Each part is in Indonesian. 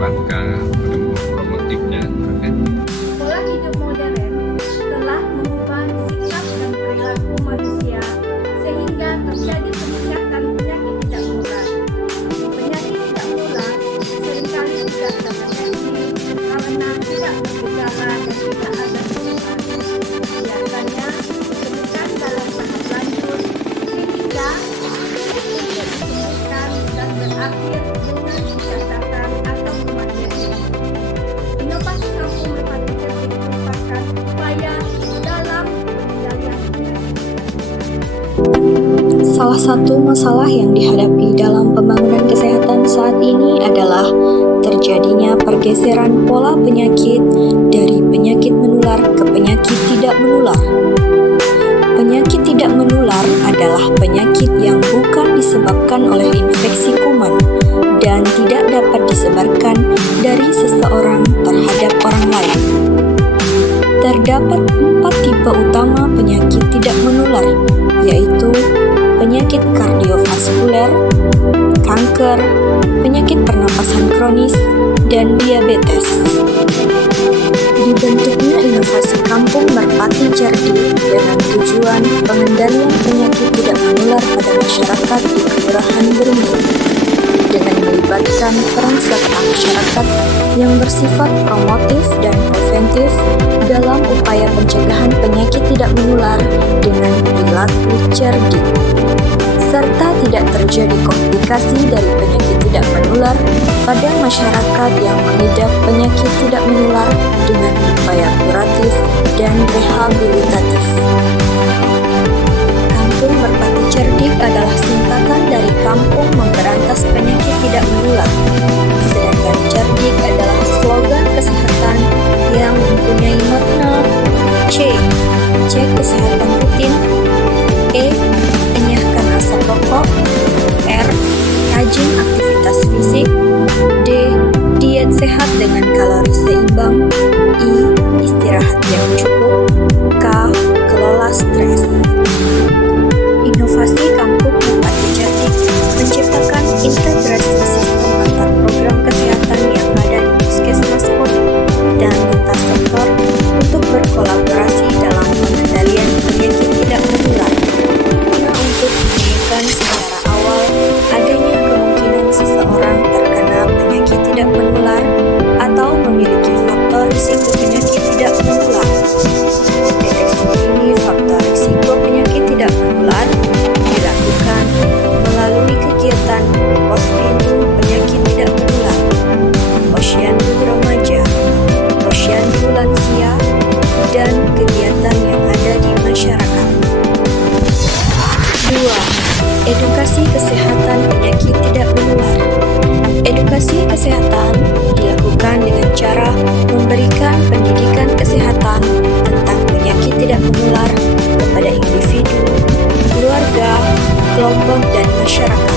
apakah promotif dan preventif. Pola hidup modern telah mengubah sikap dan perilaku manusia sehingga terjadi peningkatan penyakit tidak menular. Penyakit tidak menular seringkali tidak terdeteksi karena tidak bergejala dan tidak ada keluhan. Biasanya ditemukan dalam tahap lanjut sehingga sulit untuk disembuhkan dan berakhir dengan kecacatan atau kematian. Inovasi kampung Merpati Cerdik merupakan upaya dalam pengendalian penyakit. Salah satu masalah yang dihadapi dalam pembangunan kesehatan saat ini adalah terjadinya pergeseran pola penyakit dari penyakit menular ke penyakit tidak menular. Penyakit tidak menular adalah penyakit yang bukan disebabkan oleh infeksi kuman dan tidak dapat disebarkan dari seseorang terhadap orang lain. Terdapat 4 tipe utama penyakit tidak menular, yaitu penyakit kardiovaskuler, kanker, penyakit pernapasan kronis, dan diabetes. Dibentuknya inovasi kampung Merpati Cerdik dengan tujuan pengendalian penyakit tidak menular pada masyarakat di Kelurahan Beringin dengan melibatkan peran serta masyarakat yang bersifat promotif dan preventif dalam upaya pencegahan penyakit tidak menular dengan perilaku cerdik, serta tidak terjadi komplikasi dari penyakit tidak menular pada masyarakat yang mengidap penyakit tidak menular dengan upaya kuratif dan rehabilitatif. Kampung Merpati Cerdik adalah singkatan dari Kampung Memberantas Penyakit Tidak Menular, sedangkan cerdik adalah slogan kesehatan yang mempunyai makna C. Cek kesehatan rutin, E. Enyahkan asap rokok, R. Rajin aktivitas fisik, D. Diet sehat dengan kalori seimbang, I. Istirahat yang cukup, K. Kelola stres. Inovasi Kampung Merpati Cerdik menciptakan integrasi sistem antar program kesehatan yang ada di Puskesmas Kota dan lintas sektor untuk berkolaborasi dalam pengendalian penyakit tidak menular, guna untuk menemukan secara awal adanya kemungkinan seseorang terkena penyakit tidak menular atau memiliki faktor risiko penyakit tidak menular. Deteksi dini faktor risiko penyakit tidak menular dilakukan melalui kegiatan Posyandu Penyakit Tidak Menular, Posyandu Remaja, Posyandu Lansia, dan kegiatan yang ada di masyarakat. 2. Edukasi kesehatan penyakit tidak menular. Edukasi kesehatan dilakukan dengan cara memberikan pendidikan kesehatan tentang penyakit tidak menular kepada individu, keluarga, kelompok, dan masyarakat.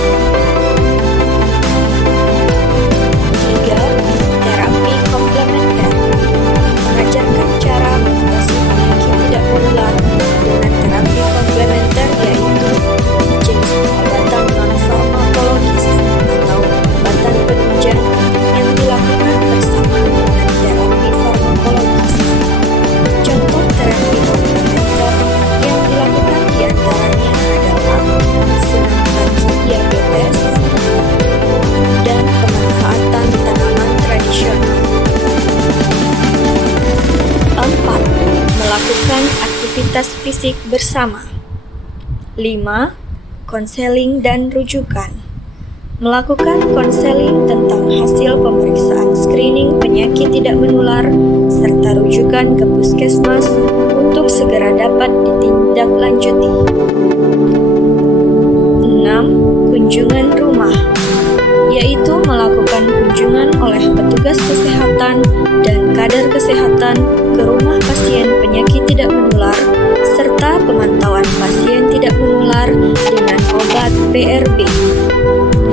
3. Terapi komplementer. Mengajarkan cara mengatasi penyakit tidak menular dengan terapi komplementer, yaitu jenis pengobatan non-farmakologis atau pengobatan penunjang yang dilakukan bersamaan dengan terapi farmakologis. Contoh terapi komplementer yang dilakukan diantaranya adalah senam pagi diabetes dan pemanfaatan tanaman tradisional. 4. Melakukan aktivitas fisik bersama. 5. Konseling dan rujukan. Melakukan konseling tentang hasil pemeriksaan screening penyakit tidak menular serta rujukan ke puskesmas untuk segera dapat ditindaklanjuti. 6. Kunjungan rumah, yaitu melakukan kunjungan oleh petugas kesehatan dan kader kesehatan ke rumah pasien penyakit tidak menular serta pemantauan pasien tidak menular dengan obat PRB,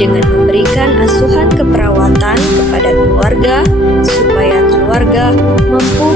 dengan memberikan asuhan keperawatan kepada keluarga supaya keluarga mampu